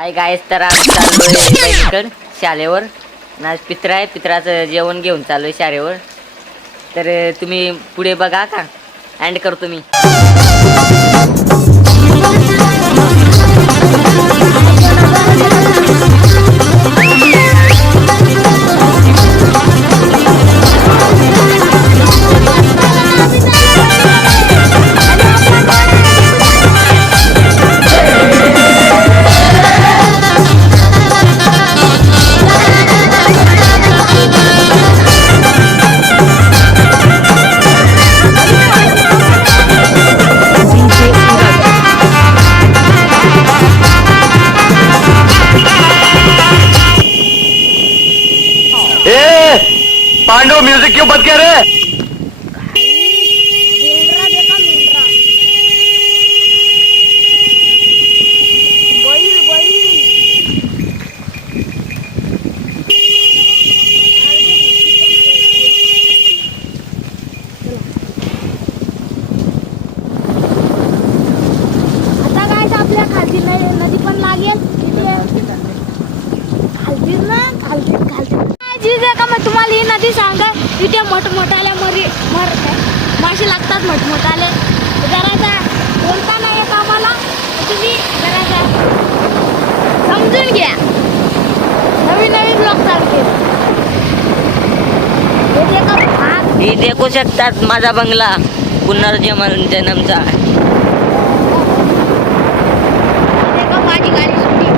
हाय guys, तर आम्ही चाललोय बहिणीकडं शाळेवर. आज पित्रा आहे, पित्राचं जेवण घेऊन चाललोय शाळेवर. तर तुम्ही पुढे बघा का एंड करतो मी. पांडु म्यूजिक क्यों बंद कर रहे? आता काय आपल्या खालती नदी पण लागेल खालती का मग तुम्हाला ही नदी सांगा. तिथे मोठमोठाले मासे लागतात मोठमोठाले. जरासा बोलता नाही येत आम्हाला, तुम्ही जरासा समजून घ्या. नवीन नवीन लोक चालतील. ही देखू शकतात माझा बंगला पुनर्जन्मचा. माझी गाडी सुटली.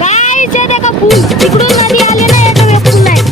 काय ते का पूल तिकडून नदी आले ना, एका वेळेस नाही.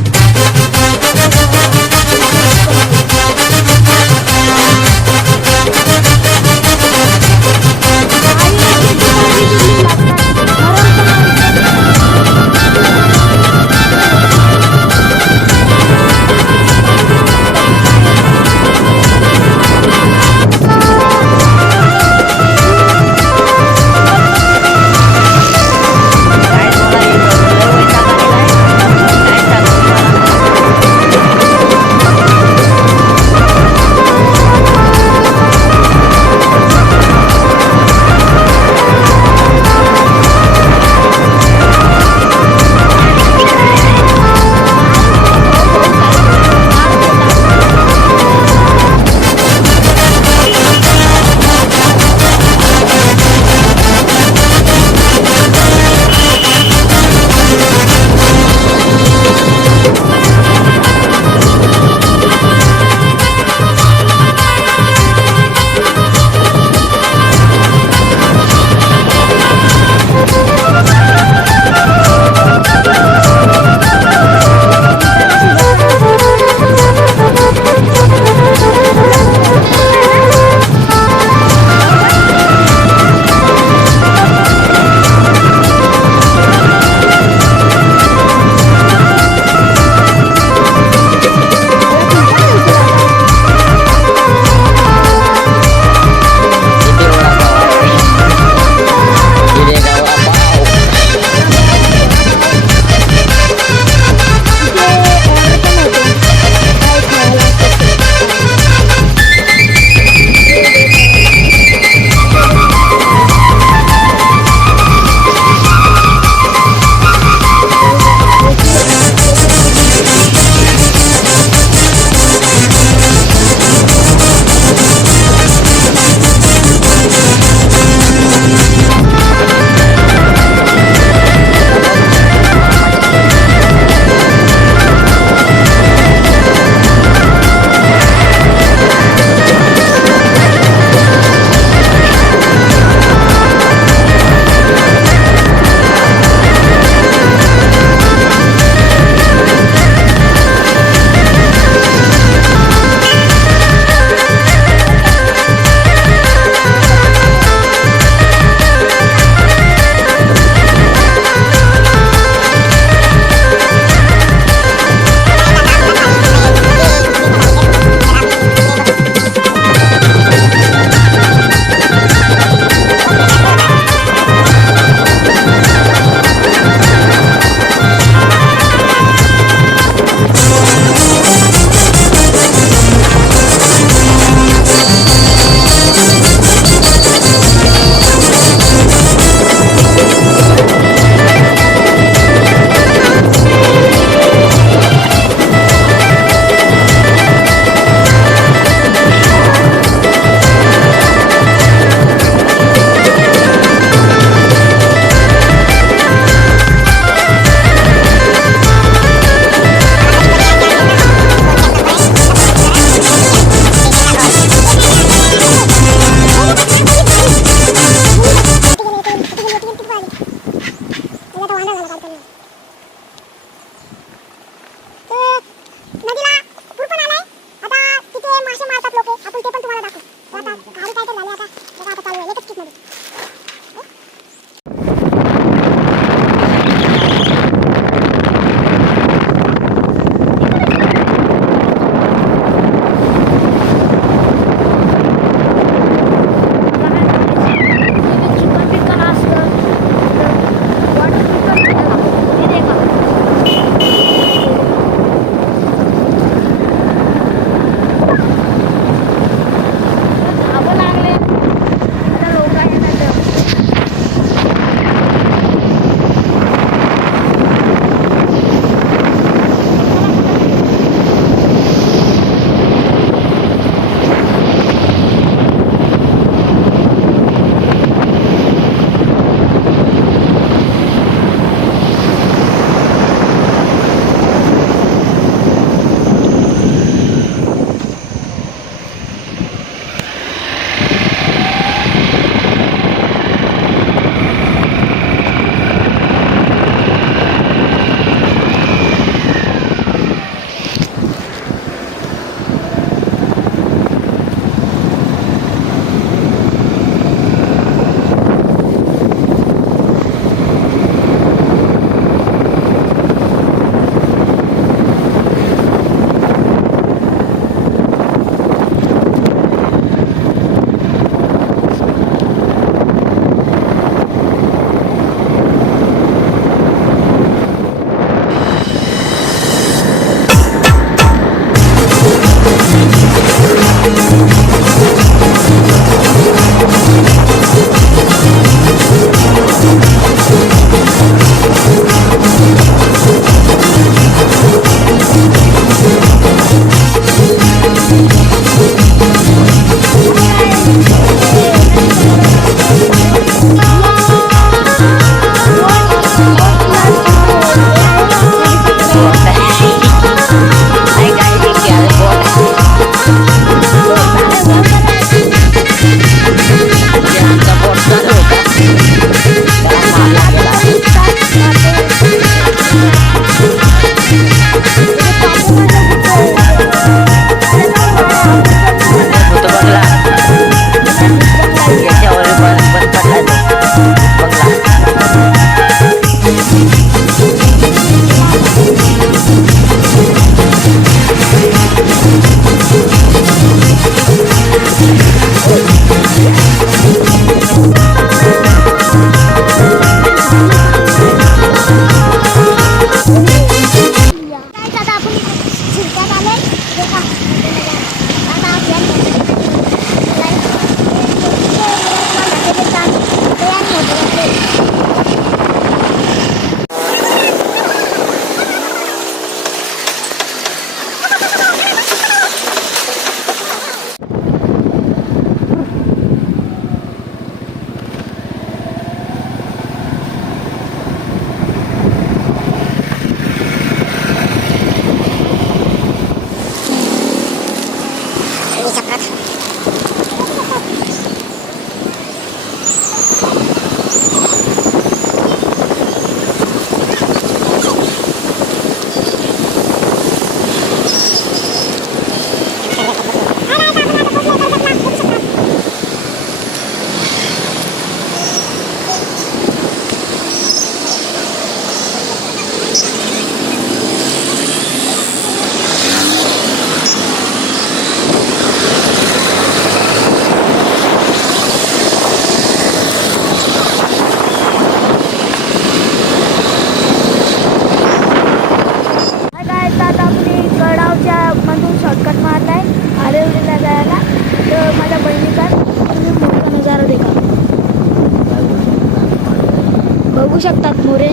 बघू शकतात मोरे.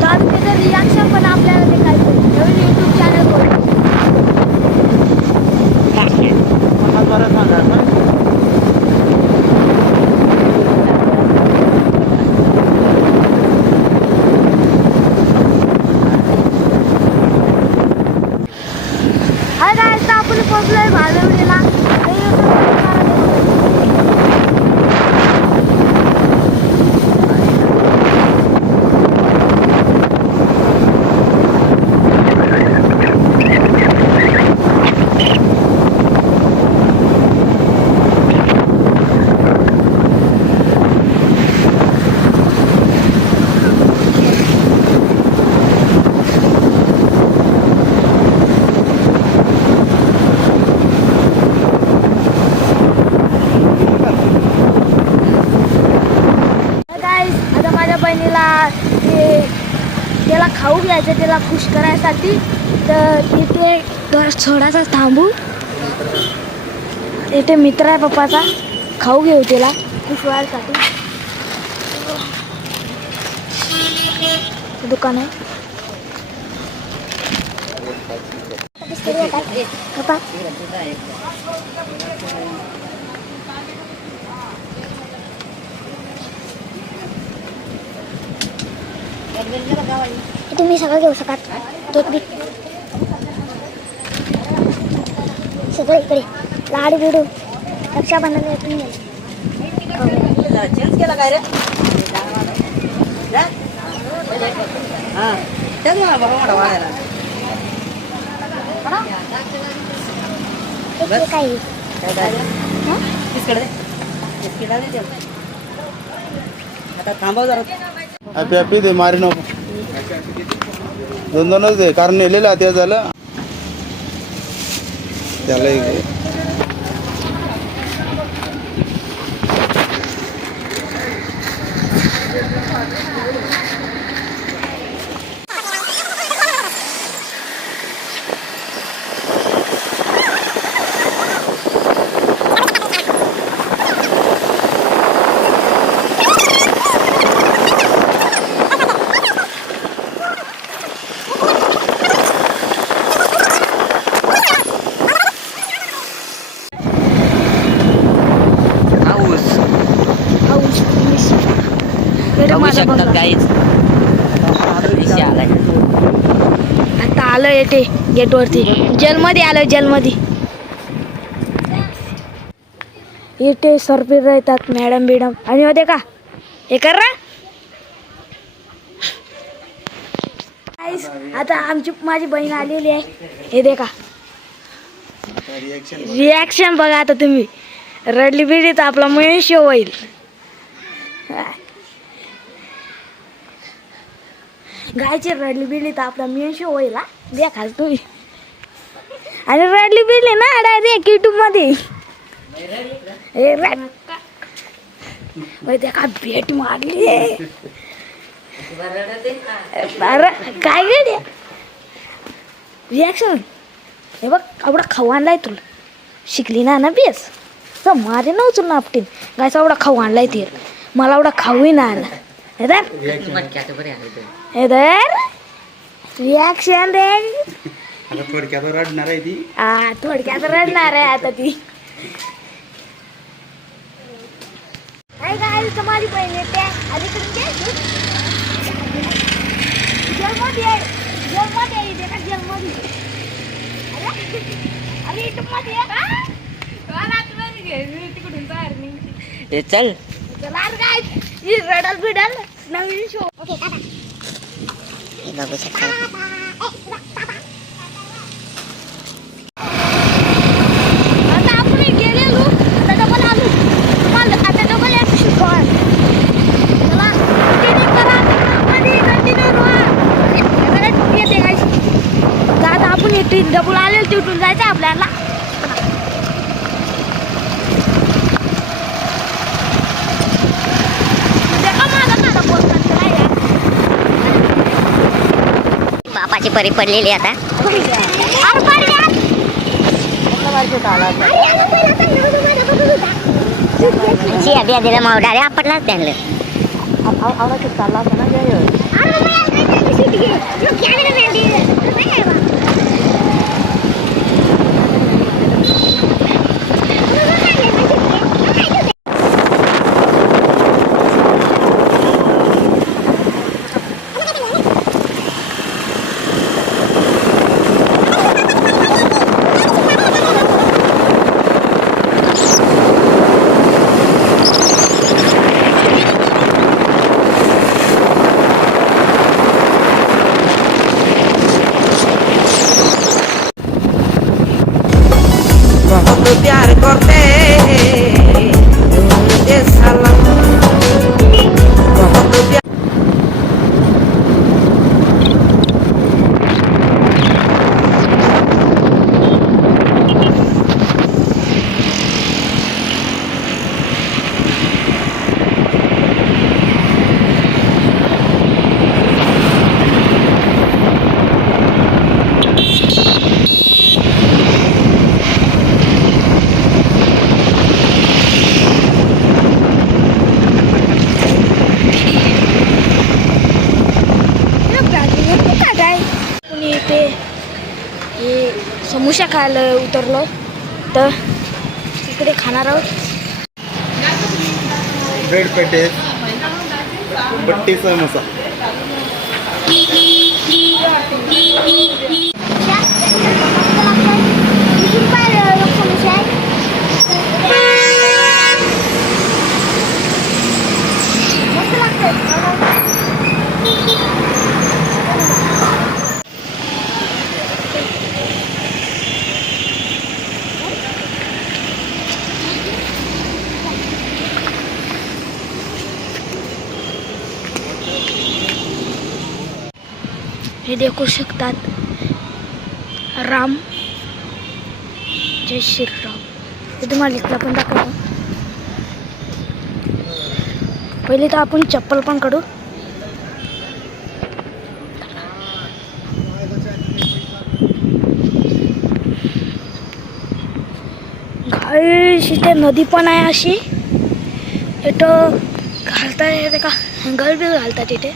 तर त्याचं रिॲक्शन पण आपल्याला देखायचं नवीन यूट्यूब चॅनलवर. हाय गाइस, तर आपण पोहोचलोय भालवडीला. आता माझ्या बहिणीला त्याला खाऊ घ्यायचं, त्याला खुश करायसाठी. तर तिथे थोडासा थांबू. इथे मित्र आहे पप्पाचा, खाऊ घेऊ त्याला खुश व्हायसाठी. दुकान आहे पप्पा. तुम्ही सगळं घेऊ शकाल. केक बी सगळं इकडे, लाडू बिडू रक्षाबंधन तुम्ही चेंज केला काय रे? काय आता थांबव जरा. हॅपी हॅपी दे, मारी नको. दोन दोनच दे, कारण नेलेलं ते झालं त्याला एक दे. बघू शकतात काहीच. आता आलं येते गेटवरती, जेलमध्ये आलं, जेलमध्ये. इथे सरपीर राहतात मॅडम बिडम. आणि होते का हे कर ना. आता माझी बहीण आलेली आहे. हे दे का रिॲक्शन बघा आता तुम्ही. रडली बिडली तर आपला महेश होईल. गायची रडली बिडली तर आपला मेन होईल. हा द्या तुम्ही. आणि रडली बिडली ना डायरेक्ट युट्यूब मध्ये का भेट मारली. काय गड्या रिॲक्शन. हे बघ एवढा खाऊ आणलाय तुला. शिकली ना बेस तर मारे ना उचलून आपटीन. गायचा एवढा खाऊ आणलाय ते, मला एवढा खाऊही ना आला. रिॲक्शन रे. थोडक्यात रडणार आहे ती. थोडक्यात रडणार आहे आता ती. काय माझी बहीण येते. आधी जेलमध्ये आहे, जेलमध्ये आहे का जेलमध्ये. अरे मध्ये चल काय रडल बिडल नवीन शो. बघू शकता. आता आपण गेलेलो, आता डबल आलो. तुम्हाला आता डबल एक शिकवा. चला कंटिन्यू करा, मध्ये कंटिन्यू राहा. येते काय आता आपण येते डबल आले, तिथून जायचं आपल्याला. बापाची परी पडलेली आता. शिया बिया दिला मग डायरेक्ट आपटलाच त्यांना चालला असं ना त्याच्यावर. बहुत प्यार करते तुझे सलाम बहुत प्यार कोणी इथे हे समोसा खायला उतरलो तर इकडे खाणार आहोत. ब्रेड पॅटेज, बट्टी समोसा. हे देखू शकतात राम, जय श्रीराम. हे तुम्हाला इथला पण दाखवतो. पहिले तर आपण चप्पल पण काढू. गाईस इथे नदी पण आहे अशी. इथं घालता येते का गल बिल घालतात इथे.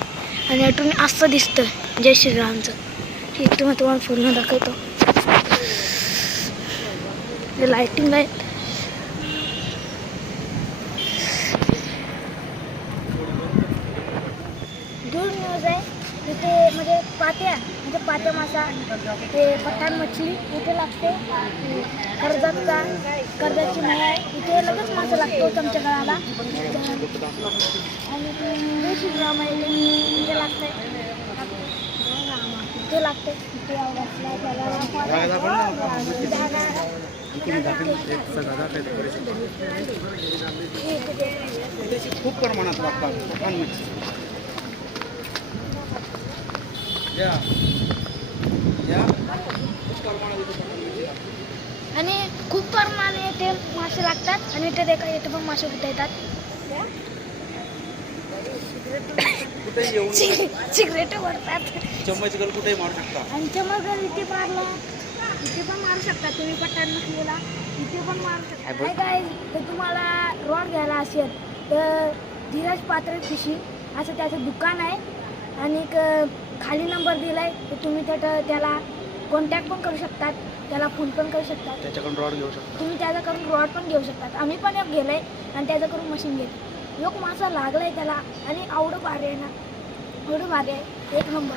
आणि यातून असं दिसतं जय श्रीरामचं. ठीक तुम्ही तुम्हाला पूर्ण दाखवतो. लाइटिंग आहे. दूर न्यूज आहे इथे म्हणजे पात्या मासा ते पठाण मछली इथे लागते. कर्जाची माया इथे लगेच मासा लागतो चमच्या गळाला. आणि जय श्रीराम आहे इथे लागते. इथे लागते खूप प्रमाणात लागतात. आणि खूप प्रमाणे ते मासे लागतात. आणि ते देखा इथे पण मासे कुठे येतात. सिगरेट भरतात. चम्मच गल कुठे मारू शकता. आणि चमकल इथे मारला इथे पण मारू शकता तुम्ही. पठाण मछलीला इथे पण मारू शकता. काय काय तर तुम्हाला रॉड घ्यायला असेल तर धीरज पात्र फिशिंग असं त्याचं दुकान आहे. आणि खाली नंबर दिला आहे तर तुम्ही त्याला कॉन्टॅक्ट पण करू शकतात. त्याला फोन पण करू शकतात. त्याच्याकडून रॉड घेऊ शकता. तुम्ही त्याच्याकडून रॉड पण घेऊ शकतात. आम्ही पण एक गेलो आहे आणि त्याच्याकडून मशीन घेतो. एक मासा लागला आहे त्याला. आणि आवडं भारी आहे ना. एवढं भारी आहे एक नंबर.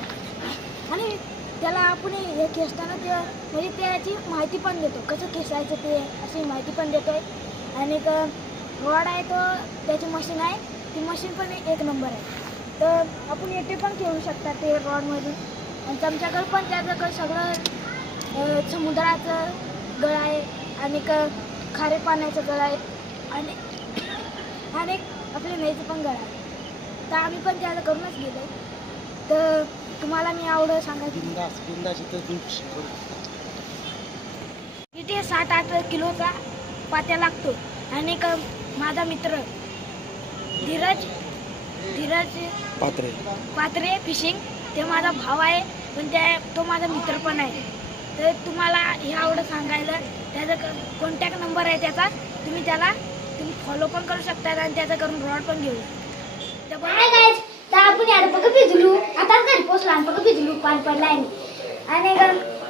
आणि त्याला आपण हे खेचताना ते म्हणजे त्याची माहिती पण देतो कसं खेचायचं ते अशी माहिती पण देतो आहे. आणि रॉड आहे तो त्याची मशीन आहे. ती मशीन पण एक नंबर आहे. तर आपण येथे पण घेऊ शकता ते रॉडमधून. आणि चमच्याकडं पण त्याच्याकडं सगळं समुद्राचं गळ आहे. आणि खारे पाण्याचं गळ आहे. आणि आपल्या नदीचं पण गळ आहे. तर आम्ही पण त्याला करूनच गेलो. तर तुम्हाला मी आवडं सांगायची इथे 7-8 किलोचा पात्या लागतो. आणि माझा मित्र धीरज पात्रे फिशिंग ते माझा भाव आहे. पण तो माझा मित्र पण आहे. तर तुम्हाला हे आवडं सांगायला त्याचा कॉन्टॅक्ट नंबर आहे त्याचा. तुम्ही त्याला तुम्ही फॉलो पण करू शकता आणि त्याचा करून रॉड पण घेऊ. हाय गाइस, तर आपण यार बघ भिजलू आता घरी पोहोचलो आणि बघ भिजलू पाणी पडलाय आणि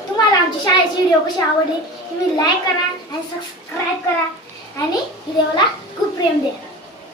तुम्हाला आमची शाळेची व्हिडिओ कशी आवडली तुम्ही लाईक करा आणि सबस्क्राईब करा आणि व्हिडिओला खूप प्रेम द्या.